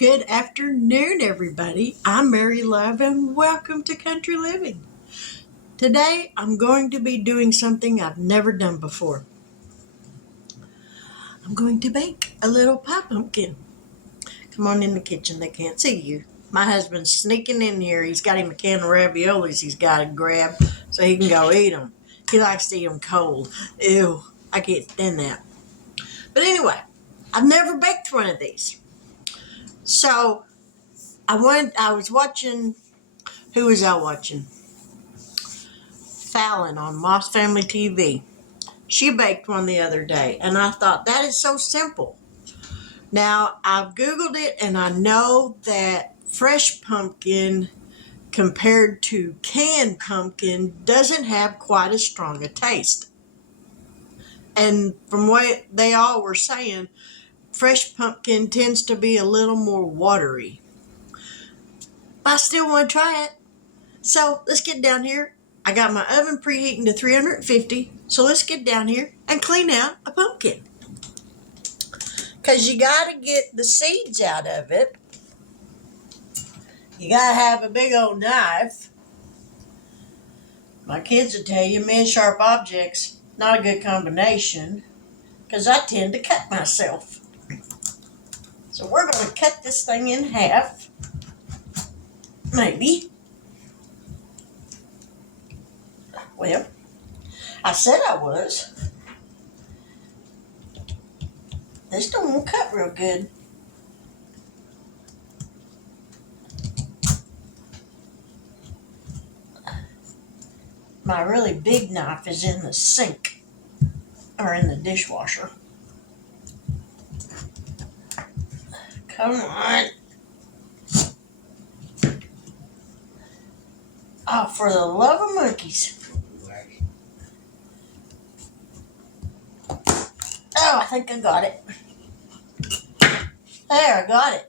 Good afternoon, everybody. I'm Mary Love, and welcome to Country Living. Today, I'm going to be doing something I've never done before. I'm going to bake a little pie pumpkin. Come on in the kitchen. They can't see you. My husband's sneaking in here. He's got him a can of raviolis he's got to grab so he can go eat them. He likes to eat them cold. Ew, I can't stand that. But anyway, I've never baked one of these. So, I was watching, who was I watching? Fallon on Moss Family TV. She baked one the other day, and I thought, that is so simple. Now, I've Googled it, and I know that fresh pumpkin compared to canned pumpkin doesn't have quite as strong a taste. And from what they all were saying, fresh pumpkin tends to be a little more watery. But I still want to try it. So let's get down here. I got my oven preheating to 350. So let's get down here and clean out a pumpkin. Because you got to get the seeds out of it. You got to have a big old knife. My kids will tell you, me and sharp objects, not a good combination. Because I tend to cut myself. So we're going to cut this thing in half. Maybe. Well, I said I was. This don't want to cut real good. My really big knife is in the sink or in the dishwasher. Come on. Oh, for the love of monkeys. Oh, I think I got it. There, I got it.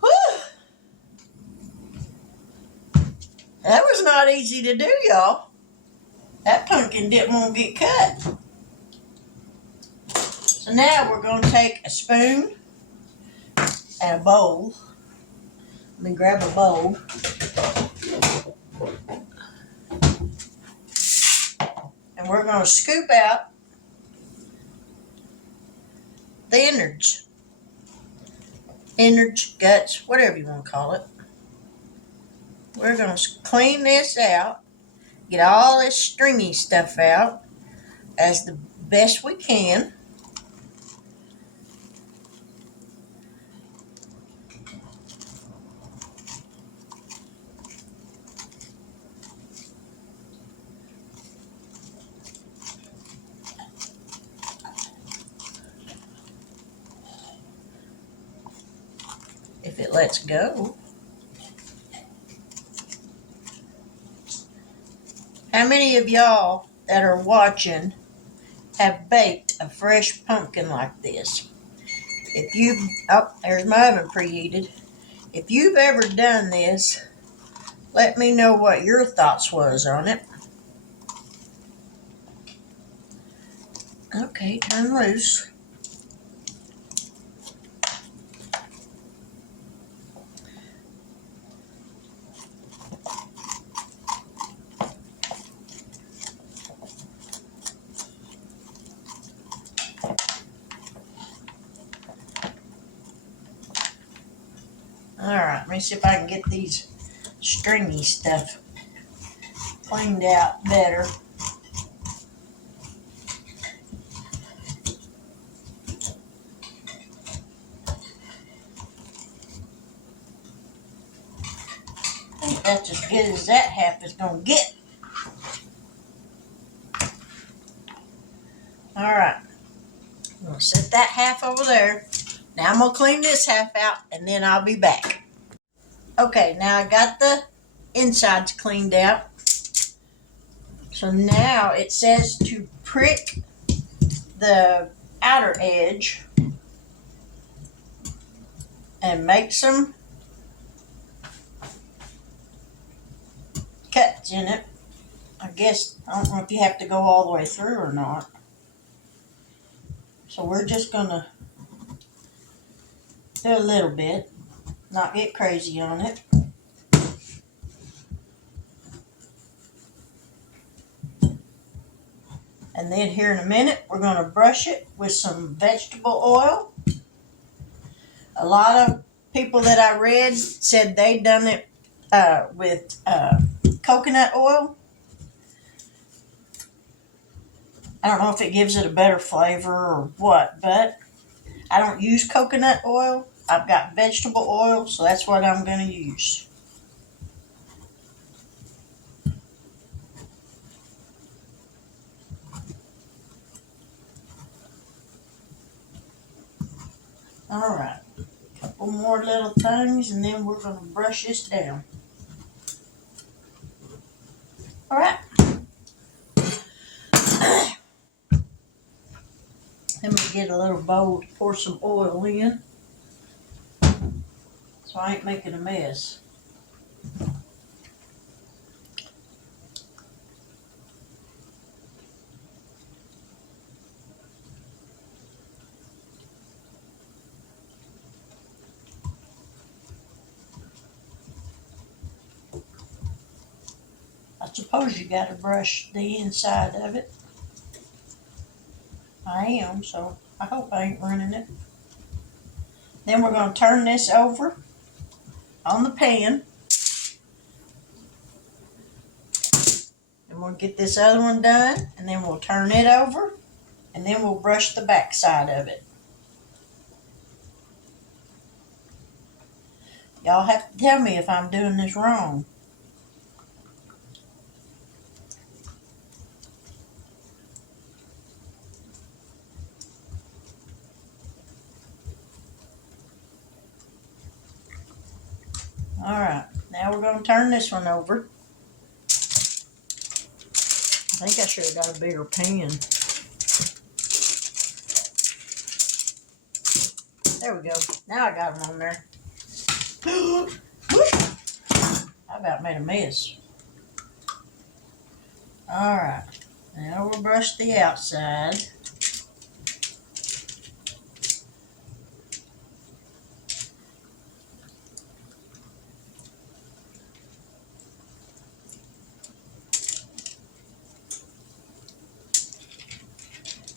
Whew. That was not easy to do, y'all. That pumpkin didn't want to get cut. So now we're going to take a spoon and a bowl. Let me grab a bowl. And we're going to scoop out the innards. Innards, guts, whatever you want to call it. We're going to clean this out. Get all this stringy stuff out as the best we can. If it lets go. How many of y'all that are watching have baked a fresh pumpkin like this? If you've, oh, there's my oven preheated. If you've ever done this, let me know what your thoughts was on it. Okay, turn loose. Alright, let me see if I can get these stringy stuff cleaned out better. I think that's as good as that half is going to get. Alright, I'm going to set that half over there. Now I'm going to clean this half out and then I'll be back. Okay, now I got the insides cleaned out. So now it says to prick the outer edge and make some cuts in it. I guess, I don't know if you have to go all the way through or not. So we're just going to Do a little bit, not get crazy on it. And then here in a minute, we're going to brush it with some vegetable oil. A lot of people that I read said they done it with coconut oil. I don't know if it gives it a better flavor or what, but I don't use coconut oil. I've got vegetable oil, so that's what I'm going to use. All right, a couple more little things, and then we're going to brush this down. All right. Let me get a little bowl to pour some oil in, so I ain't making a mess. I suppose you got to brush the inside of it. I am, so I hope I ain't running it. Then we're going to turn this over on the pan. And we'll get this other one done, and then we'll turn it over, and then we'll brush the back side of it. Y'all have to tell me if I'm doing this wrong. All right, now we're going to turn this one over. I think I should have got a bigger pan. There we go. Now I got them on there. I about made a mess. All right, now we'll brush the outside.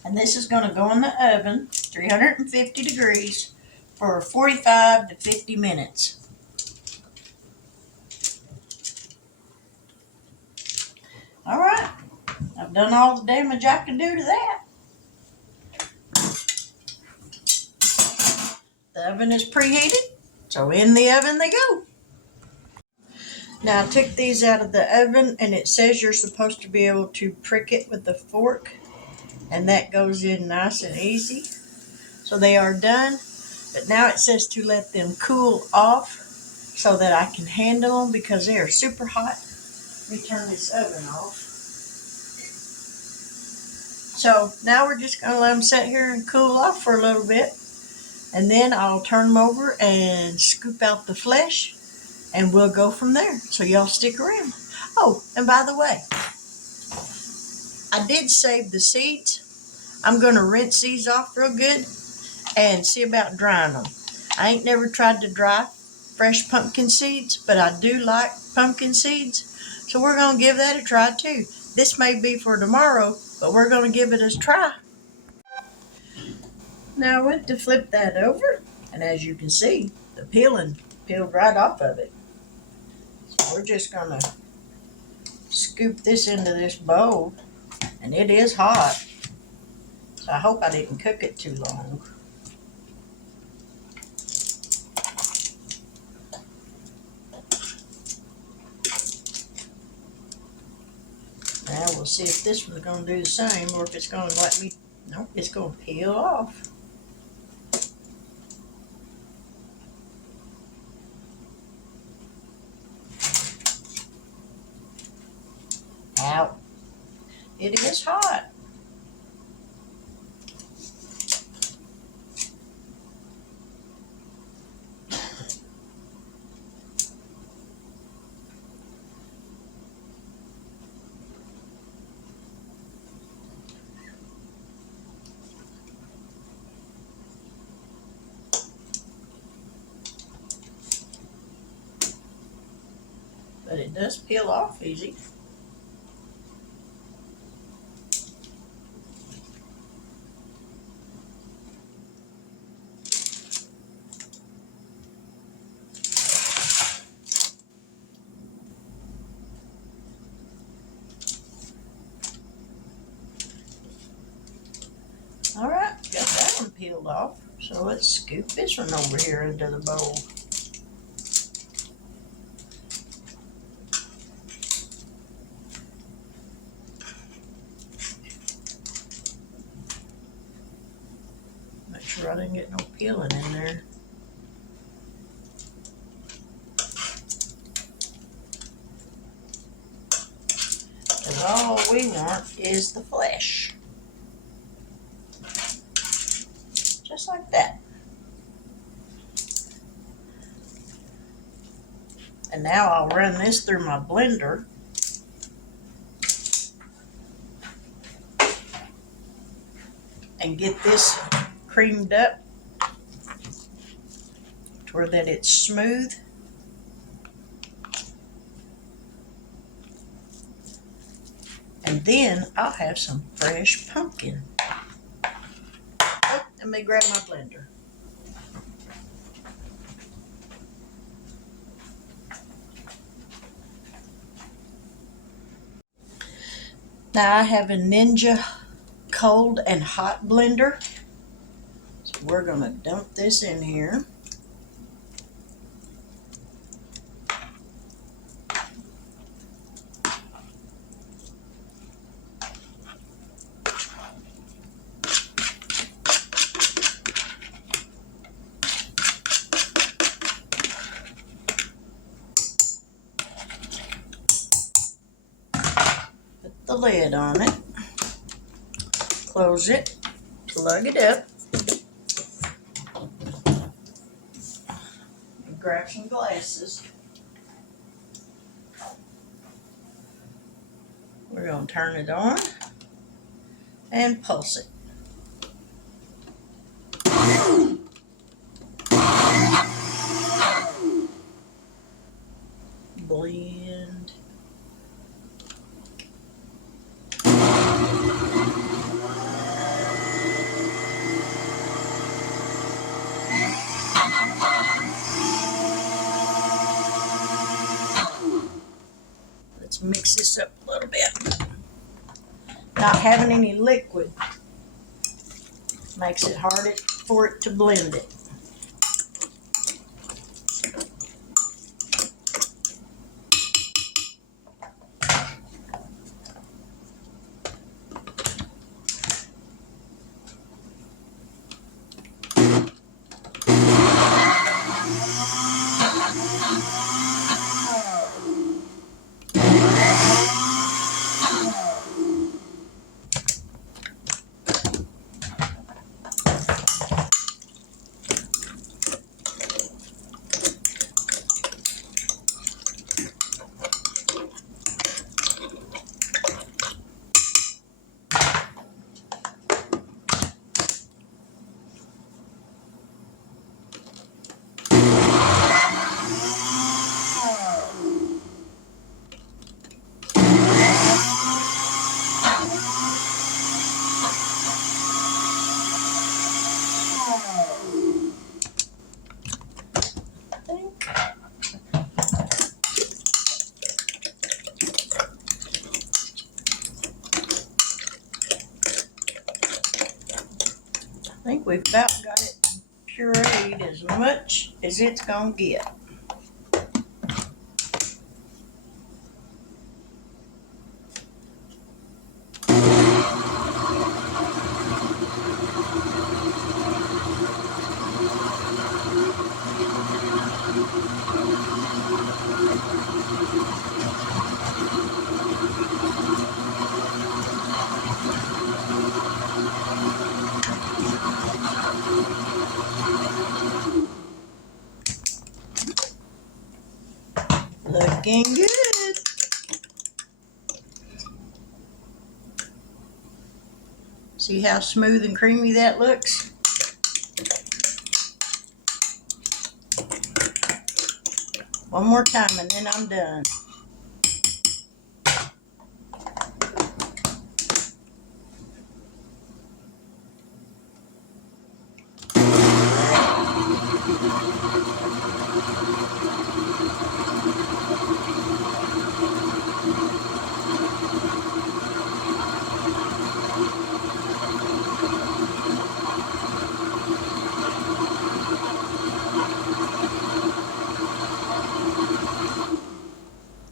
And this is going to go in the oven, 350 degrees, for 45 to 50 minutes. All right, I've done all the damage I can do to that. The oven is preheated, so in the oven they go. Now I took these out of the oven, and it says you're supposed to be able to prick it with the fork, and that goes in nice and easy. So they are done, but now it says to let them cool off so that I can handle them because they are super hot. Let me turn this oven off. So now we're just going to let them sit here and cool off for a little bit, and then I'll turn them over and scoop out the flesh, and we'll go from there. So y'all stick around. Oh, and by the way, I did save the seeds. I'm going to rinse these off real good and see about drying them. I ain't never tried to dry fresh pumpkin seeds, but I do like pumpkin seeds, so we're going to give that a try too. This may be for tomorrow, but we're going to give it a try. Now I went to flip that over, and as you can see, the peeling peeled right off of it. So we're just going to scoop this into this bowl, and it is hot, so I hope I didn't cook it too long. Now we'll see if this one's going to do the same, or if it's going to let me. Nope, it's going to peel off. Out. It is hot. but it does peel off easy. All right, got that one peeled off. So let's scoop this one over here into the bowl. Make sure I didn't get no peeling in there. Because all we want is the flesh. Just like that. And now I'll run this through my blender. And get this creamed up to where that it's smooth. And then I'll have some fresh pumpkin. Oh, let me grab my blender. Now I have a Ninja cold and hot blender. So we're gonna dump this in here. Put the lid on it. Close it. Plug it up. And grab some glasses. We're going to turn it on and pulse it. Blend. Let's mix this up a little bit. Not having any liquid makes it harder for it to blend it. I think we've about got it pureed as much as it's gonna get. Looking good. See how smooth and creamy that looks? One more time and then I'm done.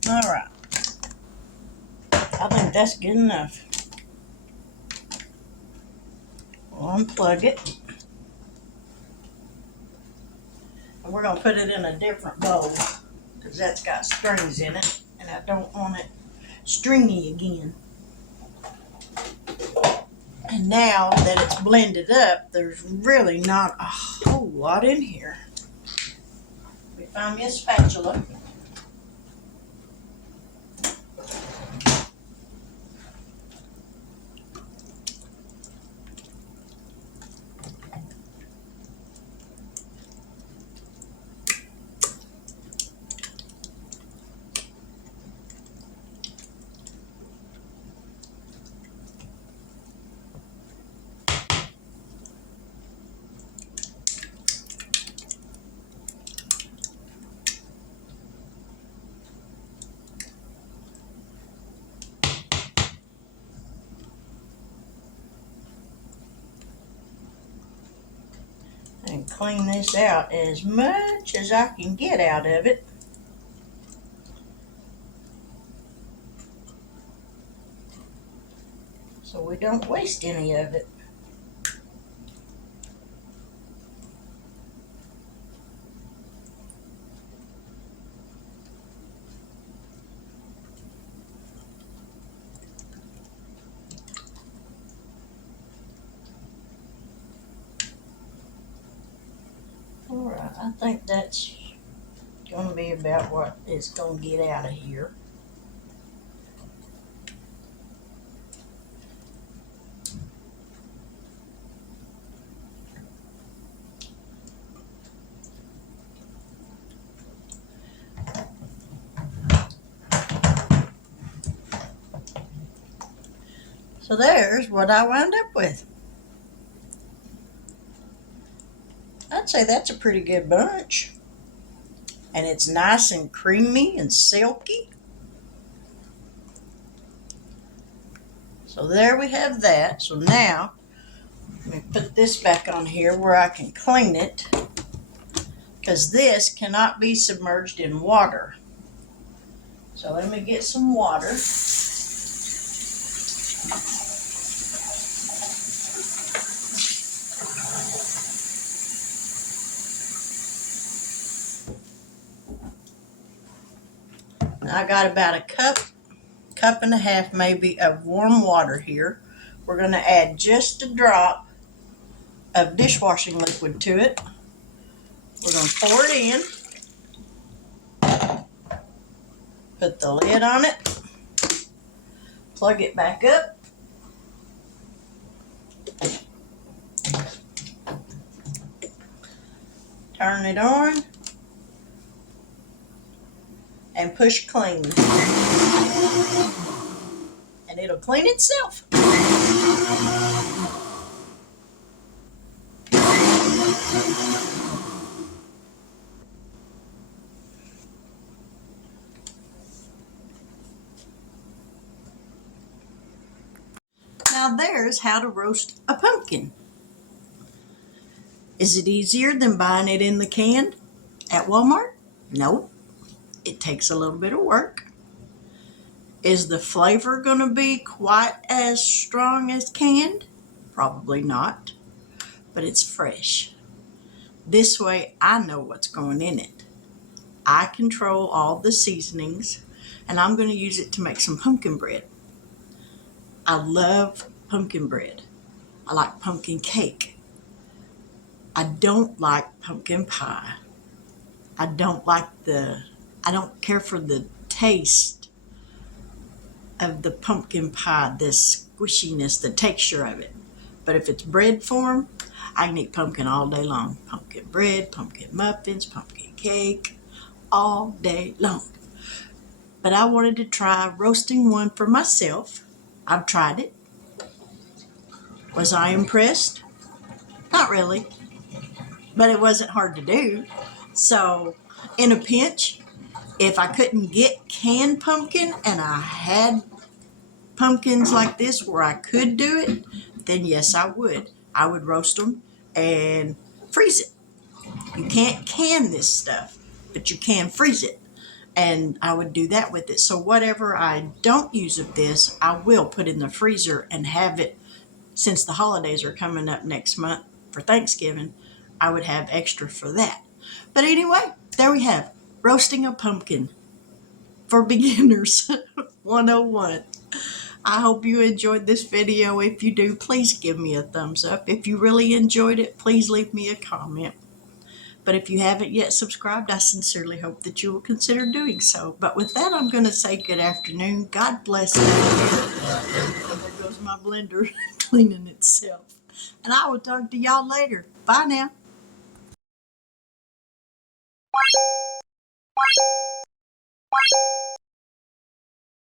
All right. I think that's good enough. We'll unplug it. And we're going to put it in a different bowl because that's got strings in it and I don't want it stringy again. And now that it's blended up, there's really not a whole lot in here. Let me find me a spatula. And clean this out as much as I can get out of it. So we don't waste any of it. Alright, I think that's going to be about what it's going to get out of here. So there's what I wound up with. I'd say that's a pretty good bunch. And it's nice and creamy and silky. So there we have that. So now, let me put this back on here where I can clean it. Because this cannot be submerged in water. So let me get some water. I got about a cup and a half maybe of warm water here. We're going to add just a drop of dishwashing liquid to it. We're going to pour it in. Put the lid on it. Plug it back up. Turn it on. And push clean. And it'll clean itself. Now there's how to roast a pumpkin. Is it easier than buying it in the can at Walmart? No. It takes a little bit of work. Is the flavor going to be quite as strong as canned? Probably not, but it's fresh. This way I know what's going in it. I control all the seasonings, and I'm going to use it to make some pumpkin bread. I love pumpkin bread. I like pumpkin cake. I don't like pumpkin pie. I don't care for the taste of the pumpkin pie, the squishiness, the texture of it. But if it's bread form, I can eat pumpkin all day long. Pumpkin bread, pumpkin muffins, pumpkin cake, all day long. But I wanted to try roasting one for myself. I've tried it. Was I impressed? Not really. but it wasn't hard to do. So, in a pinch, if I couldn't get canned pumpkin and I had pumpkins like this where I could do it, then yes, I would. I would roast them and freeze it. You can't can this stuff, but you can freeze it. And I would do that with it. So whatever I don't use of this, I will put in the freezer and have it, since the holidays are coming up next month for Thanksgiving, I would have extra for that. But anyway, there we have roasting a pumpkin for beginners 101. I hope you enjoyed this video. If you do, please give me a thumbs up. If you really enjoyed it, please leave me a comment. But if you haven't yet subscribed, I sincerely hope that you will consider doing so. But with that, I'm going to say good afternoon. God bless you. There goes my blender cleaning itself. And I will talk to y'all later. Bye now.